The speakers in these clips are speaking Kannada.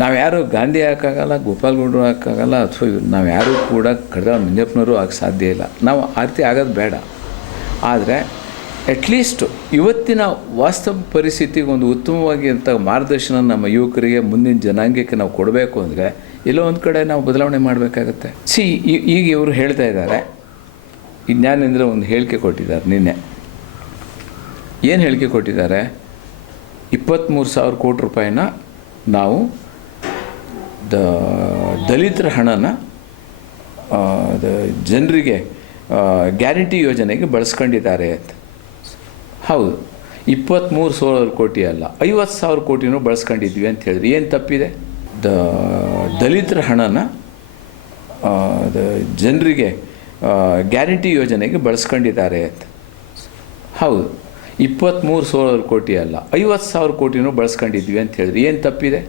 ನಾವು ಯಾರು ಗಾಂಧಿ ಹಾಕೋಕ್ಕಲ್ಲ, ಗೋಪಾಲಗೌಡರು ಹಾಕೋಕ್ಕಲ್ಲ, ಅಥವಾ ನಾವು ಯಾರೂ ಕೂಡ ಕಳೆದ ಮಂಜಪ್ಪನವರು ಆಗಕ್ಕೆ ಸಾಧ್ಯ ಇಲ್ಲ. ನಾವು ಆ ರೀತಿ ಆಗೋದು ಬೇಡ. ಆದರೆ ಅಟ್ಲೀಸ್ಟ್ ಇವತ್ತಿನ ವಾಸ್ತವ ಪರಿಸ್ಥಿತಿಗೆ ಒಂದು ಉತ್ತಮವಾಗಿ ಅಂತ ಮಾರ್ಗದರ್ಶನ ನಮ್ಮ ಯುವಕರಿಗೆ, ಮುಂದಿನ ಜನಾಂಗಕ್ಕೆ ನಾವು ಕೊಡಬೇಕು ಅಂದರೆ ಎಲ್ಲೋ ಒಂದು ಕಡೆ ನಾವು ಬದಲಾವಣೆ ಮಾಡಬೇಕಾಗತ್ತೆ. ಈಗ ಇವರು ಹೇಳ್ತಾ ಇದ್ದಾರೆ, ಈ ಜ್ಞಾನೇಂದ್ರ ಒಂದು ಹೇಳಿಕೆ ಕೊಟ್ಟಿದ್ದಾರೆ ನಿನ್ನೆ. ಏನು ಹೇಳಿಕೆ ಕೊಟ್ಟಿದ್ದಾರೆ? 23,000 ಕೋಟಿ ರೂಪಾಯಿನ ನಾವು ದಲಿತರ ಹಣನ ಜನರಿಗೆ ಗ್ಯಾರಂಟಿ ಯೋಜನೆಗೆ ಬಳಸ್ಕೊಂಡಿದ್ದಾರೆ ಅಂತ. ಹೌದು, 23,000 ಕೋಟಿ ಅಲ್ಲ, 50,000 ಕೋಟಿನೂ ಬಳಸ್ಕೊಂಡಿದ್ವಿ ಅಂತ ಹೇಳಿದ್ರಿ. ಏನು ತಪ್ಪಿದೆ? ದಲಿತರ ಹಣನ ಜನರಿಗೆ ಗ್ಯಾರಂಟಿ ಯೋಜನೆಗೆ ಬಳಸ್ಕೊಂಡಿದ್ದಾರೆ ಅಂತ. ಹೌದು, 23,000 ಕೋಟಿ ಅಲ್ಲ, 50,000 ಕೋಟಿನೂ ಬಳಸ್ಕೊಂಡಿದ್ವಿ ಅಂತ ಹೇಳಿದ್ರಿ. ಏನು ತಪ್ಪಿದೆ?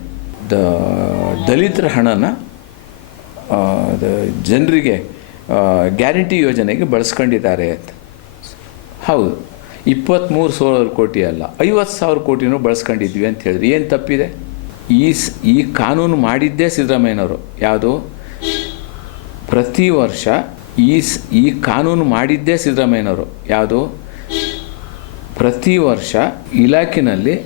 ದಲಿತರ ಹಣನ ಜನರಿಗೆ ಗ್ಯಾರಂಟಿ ಯೋಜನೆಗೆ ಬಳಸ್ಕೊಂಡಿದ್ದಾರೆ ಅಂತ. ಹೌದು, 23,000 ಕೋಟಿ ಅಲ್ಲ, 50,000 ಕೋಟಿನೂ ಬಳಸ್ಕೊಂಡಿದ್ವಿ ಅಂತ ಹೇಳಿದ್ರಿ. ಏನು ತಪ್ಪಿದೆ? ಈ ಕಾನೂನು ಮಾಡಿದ್ದೇ ಸಿದ್ದರಾಮಯ್ಯನವರು. ಯಾವುದು? ಪ್ರತಿ ವರ್ಷ ಈ ಕಾನೂನು ಮಾಡಿದ್ದೇ ಸಿದ್ದರಾಮಯ್ಯನವರು. ಯಾವುದು? ಪ್ರತಿ ವರ್ಷ ಇಲಾಖೆಯಲ್ಲಿ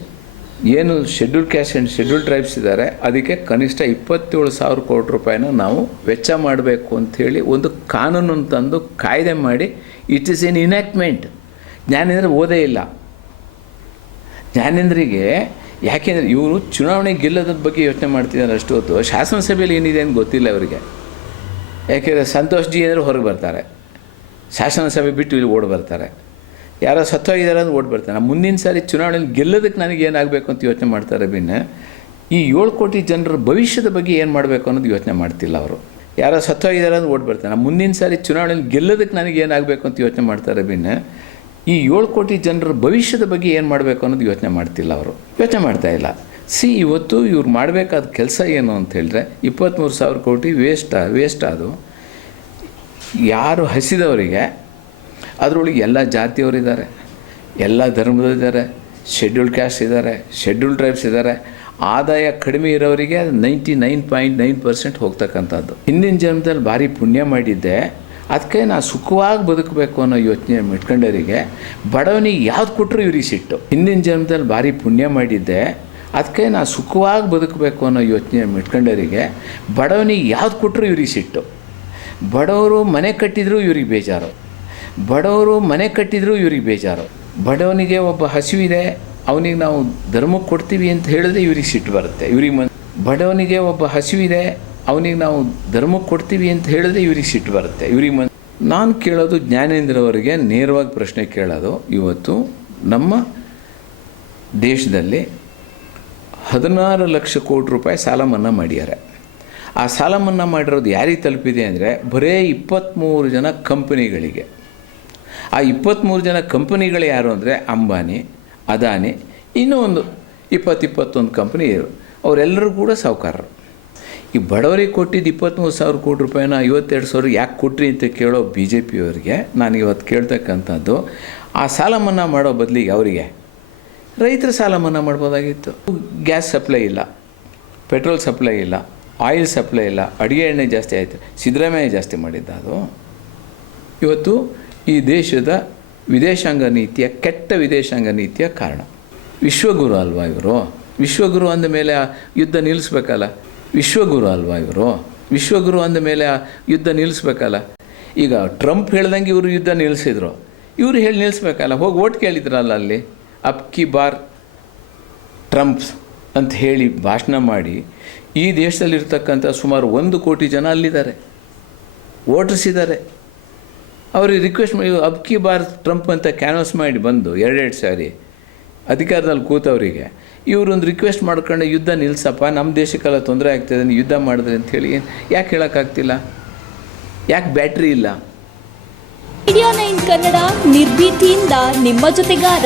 ಏನು schedule caste and schedule tribes ಇದ್ದಾರೆ ಅದಕ್ಕೆ ಕನಿಷ್ಠ 27,000 ಕೋಟಿ ರೂಪಾಯಿನ ನಾವು ವೆಚ್ಚ ಮಾಡಬೇಕು ಅಂಥೇಳಿ ಒಂದು ಕಾನೂನನ್ನು ತಂದು ಕಾಯ್ದೆ ಮಾಡಿ, ಇಟ್ ಈಸ್ ಎನ್ ಇನ್ಯಾಕ್ಟ್ಮೆಂಟ್. ಜ್ಞಾನೇಂದ್ರ ಓದೇ ಇಲ್ಲ. ಜ್ಞಾನೇಂದ್ರಿಗೆ ಯಾಕೆಂದರೆ ಇವರು ಚುನಾವಣೆ ಗೆಲ್ಲೋದ್ರ ಬಗ್ಗೆ ಯೋಚನೆ ಮಾಡ್ತಿದ್ದಾರೆ ಅಷ್ಟು ಹೊತ್ತು. ಶಾಸನಸಭೆಯಲ್ಲಿ ಏನಿದೆ ಅಂತ ಗೊತ್ತಿಲ್ಲ ಅವರಿಗೆ. ಯಾಕೆಂದರೆ ಸಂತೋಷ್ ಜಿ ಅಂದರೆ ಹೊರಗೆ ಬರ್ತಾರೆ, ಶಾಸನಸಭೆ ಬಿಟ್ಟು ಇಲ್ಲಿ ಓಡಿ ಬರ್ತಾರೆ. ಯಾರೋ ಸತ್ತೋಗಿದ್ದಾರೆ ಅಂದ್ರೆ ಓಡಿ ಬರ್ತಾರೆ. ಮುಂದಿನ ಸಾರಿ ಚುನಾವಣೆಯಲ್ಲಿ ಗೆಲ್ಲೋದಕ್ಕೆ ನನಗೆ ಏನಾಗಬೇಕು ಅಂತ ಯೋಚನೆ ಮಾಡ್ತಾರೆ. ಬಿನ್ನ ಈ 7 ಕೋಟಿ ಜನರ ಭವಿಷ್ಯದ ಬಗ್ಗೆ ಏನು ಮಾಡಬೇಕು ಅನ್ನೋದು ಯೋಚನೆ ಮಾಡ್ತಿಲ್ಲ ಅವರು. ಯಾರೋ ಸತ್ತೋಗಿದ್ದಾರೆ ಅಂದ್ರೆ ಓಡಿ ಬರ್ತಾರೆ. ಮುಂದಿನ ಸಾರಿ ಚುನಾವಣೆಯಲ್ಲಿ ಗೆಲ್ಲೋದಕ್ಕೆ ನನಗೆ ಏನಾಗಬೇಕು ಅಂತ ಯೋಚನೆ ಮಾಡ್ತಾರೆ. ಬಿನ್ನ ಈ 7 ಕೋಟಿ ಜನರ ಭವಿಷ್ಯದ ಬಗ್ಗೆ ಏನು ಮಾಡಬೇಕು ಅನ್ನೋದು ಯೋಚನೆ ಮಾಡ್ತಿಲ್ಲ ಅವರು, ಯೋಚನೆ ಮಾಡ್ತಾಯಿಲ್ಲ. ಇವತ್ತು ಇವ್ರು ಮಾಡಬೇಕಾದ ಕೆಲಸ ಏನು ಅಂತ ಹೇಳಿದ್ರೆ 23,000 ಕೋಟಿ ವೇಸ್ಟ್ ಅದು. ಯಾರು ಹಸಿದವರಿಗೆ, ಅದರೊಳಗೆ ಎಲ್ಲ ಜಾತಿಯವರಿದ್ದಾರೆ, ಎಲ್ಲ ಧರ್ಮದವರಿದ್ದಾರೆ, ಶೆಡ್ಯೂಲ್ ಕ್ಯಾಸ್ಟ್ ಇದ್ದಾರೆ, ಶೆಡ್ಯೂಲ್ ಟ್ರೈಬ್ಸ್ ಇದ್ದಾರೆ. ಆದಾಯ ಕಡಿಮೆ ಇರೋರಿಗೆ 99.9% ಹೋಗ್ತಕ್ಕಂಥದ್ದು. ಹಿಂದಿನ ಜನ್ಮದಲ್ಲಿ ಭಾರಿ ಪುಣ್ಯ ಮಾಡಿದ್ದೆ, ಅದಕ್ಕೆ ನಾನು ಸುಖವಾಗಿ ಬದುಕಬೇಕು ಅನ್ನೋ ಯೋಚನೆ ಇಟ್ಕೊಂಡವರಿಗೆ ಬಡವನಿಗೆ ಯಾವ್ದು ಕೊಟ್ಟರು ಇವ್ರಿಗೆ ಸಿಟ್ಟು. ಹಿಂದಿನ ಜನ್ಮದಲ್ಲಿ ಭಾರಿ ಪುಣ್ಯ ಮಾಡಿದ್ದೆ, ಅದಕ್ಕೆ ನಾನು ಸುಖವಾಗಿ ಬದುಕಬೇಕು ಅನ್ನೋ ಯೋಚನೆ ಇಟ್ಕೊಂಡವರಿಗೆ ಬಡವನಿಗೆ ಯಾವ್ದು ಕೊಟ್ಟರು ಇವ್ರಿಗೆ ಸಿಟ್ಟು. ಬಡವರು ಮನೆ ಕಟ್ಟಿದ್ರು ಇವ್ರಿಗೆ ಬೇಜಾರು, ಬಡವರು ಮನೆ ಕಟ್ಟಿದ್ರು ಇವ್ರಿಗೆ ಬೇಜಾರು. ಬಡವನಿಗೆ ಒಬ್ಬ ಹಸಿವಿದೆ, ಅವನಿಗೆ ನಾವು ಧರ್ಮಕ್ಕೆ ಕೊಡ್ತೀವಿ ಅಂತ ಹೇಳಿದ್ರೆ ಇವ್ರಿಗೆ ಸಿಟ್ಟು ಬರುತ್ತೆ. ಬಡವನಿಗೆ ಒಬ್ಬ ಹಸಿವಿದೆ, ಅವನಿಗೆ ನಾವು ಧರ್ಮಕ್ಕೆ ಕೊಡ್ತೀವಿ ಅಂತ ಹೇಳಿದ್ರೆ ಇವ್ರಿಗೆ ಸಿಟ್ಟು ಬರುತ್ತೆ. ನಾನು ಕೇಳೋದು ಜ್ಞಾನೇಂದ್ರ ಅವರಿಗೆ ನೇರವಾಗಿ ಪ್ರಶ್ನೆ ಕೇಳೋದು. ಇವತ್ತು ನಮ್ಮ ದೇಶದಲ್ಲಿ 16 ಲಕ್ಷ ಕೋಟಿ ರೂಪಾಯಿ ಸಾಲ ಮನ್ನಾ ಮಾಡ್ಯಾರೆ. ಆ ಸಾಲ ಮನ್ನಾ ಮಾಡಿರೋದು ಯಾರಿಗೆ ತಲುಪಿದೆ ಅಂದರೆ ಬರೀ 23 ಜನ ಕಂಪನಿಗಳಿಗೆ. ಆ 23 ಜನ ಕಂಪನಿಗಳು ಯಾರು ಅಂದರೆ ಅಂಬಾನಿ, ಅದಾನಿ, ಇನ್ನೂ ಒಂದು 21 ಕಂಪನಿ. ಅವರೆಲ್ಲರೂ ಕೂಡ ಸಾಹುಕಾರರು. ಈ ಬಡವರಿಗೆ ಕೊಟ್ಟಿದ್ದು 23,000 ಕೋಟಿ ರೂಪಾಯಿನ 52,000 ಯಾಕೆ ಕೊಟ್ರಿ ಅಂತ ಕೇಳೋ ಬಿ ಜೆ ಪಿಯವರಿಗೆ ನಾನು ಇವತ್ತು ಕೇಳ್ತಕ್ಕಂಥದ್ದು, ಆ ಸಾಲ ಮನ್ನಾ ಮಾಡೋ ಬದಲಿಗೆ ಅವರಿಗೆ ರೈತರ ಸಾಲ ಮನ್ನಾ ಮಾಡ್ಬೋದಾಗಿತ್ತು. ಗ್ಯಾಸ್ ಸಪ್ಲೈ ಇಲ್ಲ, ಪೆಟ್ರೋಲ್ ಸಪ್ಲೈ ಇಲ್ಲ, ಆಯಿಲ್ ಸಪ್ಲೈ ಇಲ್ಲ, ಅಡುಗೆ ಎಣ್ಣೆ ಜಾಸ್ತಿ ಆಯಿತು. ಸಿದ್ದರಾಮಯ್ಯ ಜಾಸ್ತಿ ಮಾಡಿದ್ದ ಅದು. ಇವತ್ತು ಈ ದೇಶದ ವಿದೇಶಾಂಗ ನೀತಿಯ ಕೆಟ್ಟ ವಿದೇಶಾಂಗ ನೀತಿಯ ಕಾರಣ. ವಿಶ್ವಗುರು ಅಲ್ವಾ ಇವರು? ವಿಶ್ವಗುರು ಅಂದ ಮೇಲೆ ಯುದ್ಧ ನಿಲ್ಲಿಸ್ಬೇಕಲ್ಲ. ವಿಶ್ವಗುರು ಅಲ್ವಾ ಇವರು? ವಿಶ್ವಗುರು ಅಂದ ಮೇಲೆ ಯುದ್ಧ ನಿಲ್ಲಿಸ್ಬೇಕಲ್ಲ. ಈಗ ಟ್ರಂಪ್ ಹೇಳ್ದಂಗೆ ಇವರು ಯುದ್ಧ ನಿಲ್ಲಿಸಿದ್ರು, ಇವರು ಹೇಳಿ ನಿಲ್ಲಿಸ್ಬೇಕಲ್ಲ. ಹೋಗಿ ಓಟ್ ಕೇಳಿದ್ರಲ್ಲ ಅಲ್ಲಿ, ಅಬ್ ಕಿ ಬಾರ್ ಟ್ರಂಪ್ಸ್ ಅಂತ ಹೇಳಿ ಭಾಷಣ ಮಾಡಿ ಈ ದೇಶದಲ್ಲಿರ್ತಕ್ಕಂಥ ಸುಮಾರು 1 ಕೋಟಿ ಜನ ಅಲ್ಲಿದ್ದಾರೆ, ವೋಟರ್ಸ್ ಇದ್ದಾರೆ. ಅವ್ರಿಗೆ ರಿಕ್ವೆಸ್ಟ್ ಮಾಡಿ ಅಬ್ ಕಿ ಬಾರ್ ಟ್ರಂಪ್ ಅಂತ ಕ್ಯಾನ್ವಾಸ್ ಮಾಡಿ ಬಂದು 2 ಸಾರಿ ಅಧಿಕಾರದಲ್ಲಿ ಕೂತವರಿಗೆ ಇವರೊಂದು ರಿಕ್ವೆಸ್ಟ್ ಮಾಡ್ಕೊಂಡು ಯುದ್ಧ ನಿಲ್ಲಿಸಪ್ಪ, ನಮ್ಮ ದೇಶಕ್ಕೆಲ್ಲ ತೊಂದರೆ ಆಗ್ತಾಯಿದೆ, ಯುದ್ಧ ಮಾಡಿದ್ರೆ ಅಂಥೇಳಿ ಯಾಕೆ ಹೇಳೋಕ್ಕಾಗ್ತಿಲ್ಲ? ಯಾಕೆ ಬ್ಯಾಟ್ರಿ ಇಲ್ಲ? ಮೀಡಿಯಾ 9 ಕನ್ನಡ ನಿರ್ಭೀತಿಯಿಂದ ನಿಮ್ಮ ಜೊತೆಗಾರ.